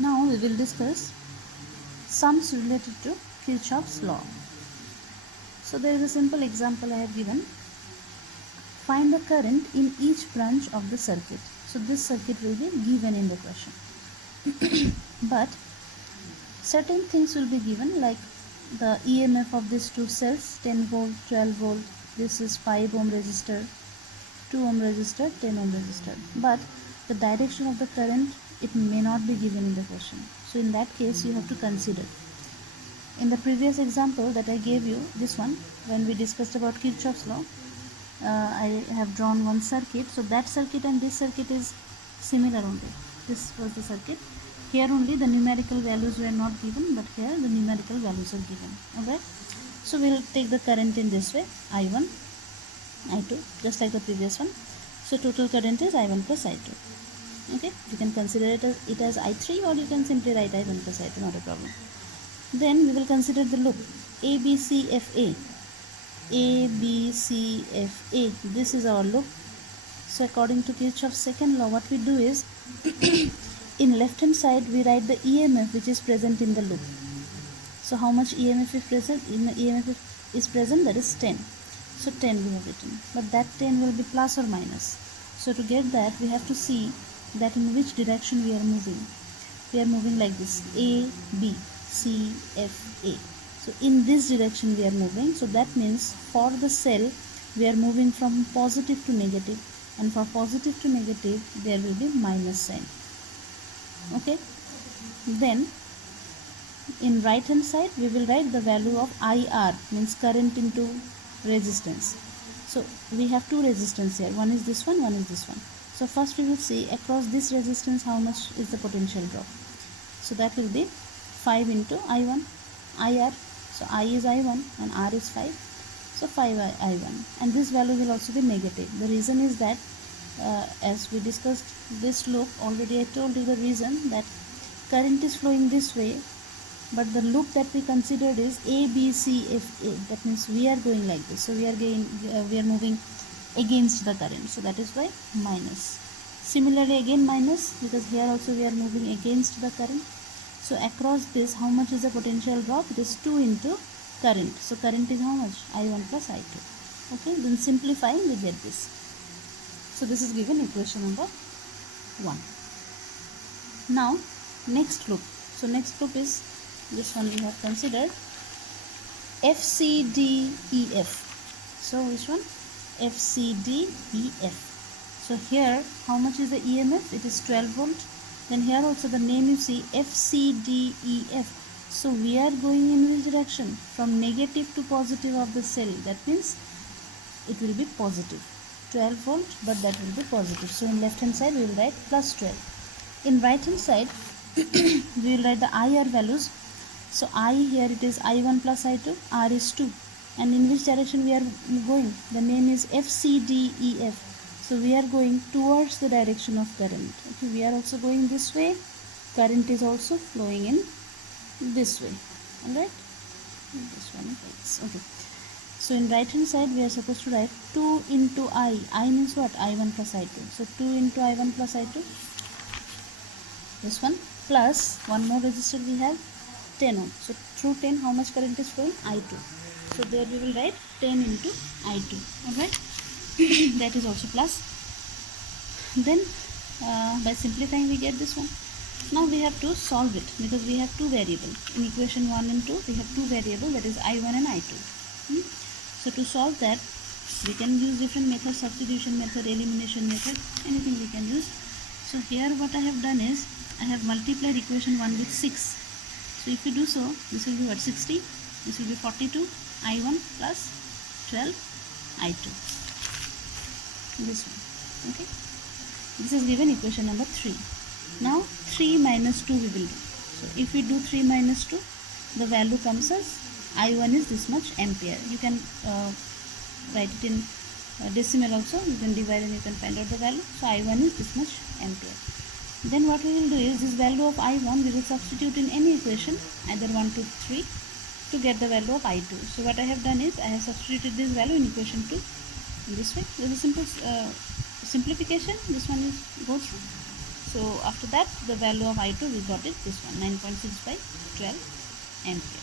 Now we will discuss sums related to Kirchhoff's law. So there is a simple example I have given. Find the current in each branch of the circuit. So this circuit will be given in the question. But certain things will be given, like the EMF of these two cells, 10 volt, 12 volt. This is 5 ohm resistor, 2 ohm resistor, 10 ohm resistor. But the direction of the current, it may not be given in the question. So in that case you have to consider. In the previous example that I gave you, this one, when we discussed about Kirchhoff's law, I have drawn one circuit. So that circuit and this circuit is similar only. This was the circuit. Here only the numerical values were not given, but here the numerical values are given. Alright. So we will take the current in this way, I1, I2, just like the previous one. So total current is I1 plus I2. Okay, you can consider it as I3, or you can simply write I1 plus I2, not a problem. Then we will consider the loop ABCFA. ABCFA. This is our loop. So according to Kirchhoff's second law, what we do is in left hand side we write the EMF which is present in the loop. So how much EMF is present? In the EMF is present, that is 10. So 10 we have written, but that 10 will be plus or minus. So to get that, we have to see that in which direction we are moving. We are moving like this, A, B, C, F, A. So in this direction we are moving. So that means for the cell we are moving from positive to negative, and for positive to negative there will be minus sign. Okay. Then in right hand side we will write the value of IR, means current into resistance. So we have two resistance here, one is this one is this one. So first we will see across this resistance how much is the potential drop. So that will be 5 into I1 IR. So I is I1 and R is 5, so 5 I1, and this value will also be negative. The reason is that as we discussed this loop already, I told you the reason, that current is flowing this way, but the loop that we considered is ABCFA. That means we are going like this. So we are moving against the current. So that is why minus. Similarly again minus, because here also we are moving against the current. So across this, how much is the potential drop? It is 2 into current. So current is how much? I1 plus I2. Okay, then simplifying we get this. So this is given equation number 1. Now next loop. So next loop is this one we have considered, FCDEF. So which one? FCDEF. So here how much is the EMF? It is 12 volt. Then here also the name you see, FCDEF. So we are going in which direction? From negative to positive of the cell. That means it will be positive. 12 volt, but that will be positive. So in left hand side we will write plus 12. In right hand side we will write the IR values. So I here it is I1 plus I2, R is 2. And in which direction we are going? The name is FCDEF. So we are going towards the direction of current. Okay, we are also going this way. Current is also flowing in this way. Alright? This one is okay. So in right hand side we are supposed to write 2 into I. I means what? I1 plus I2. So 2 into I1 plus I2. This one plus one more resistor we have, 10 ohm. So through 10 how much current is flowing? I2. So there we will write 10 into I2. Alright? That is also plus. Then by simplifying we get this one. Now we have to solve it, because we have two variables. In equation 1 and 2 we have two variables, that is I1 and I2. So to solve that we can use different methods, substitution method, elimination method, anything we can use. So here what I have done is I have multiplied equation 1 with 6. So if you do so, this will be what? 60. This will be 42 I1 plus 12 I2. This one. Okay. This is given equation number 3. Now 3 minus 2 we will do. So if we do 3 minus 2, the value comes as I1 is this much ampere. You can write it in decimal also. You can divide and you can find out the value. So I1 is this much ampere. Then what we will do is this value of I1 we will substitute in any equation, either 1, 2, 3, to get the value of I2. So what I have done is I have substituted this value in equation 2 in this way. With a simple simplification, this one is goes through. So after that, the value of I2 we got is this one, 9.6 by 12 ampere.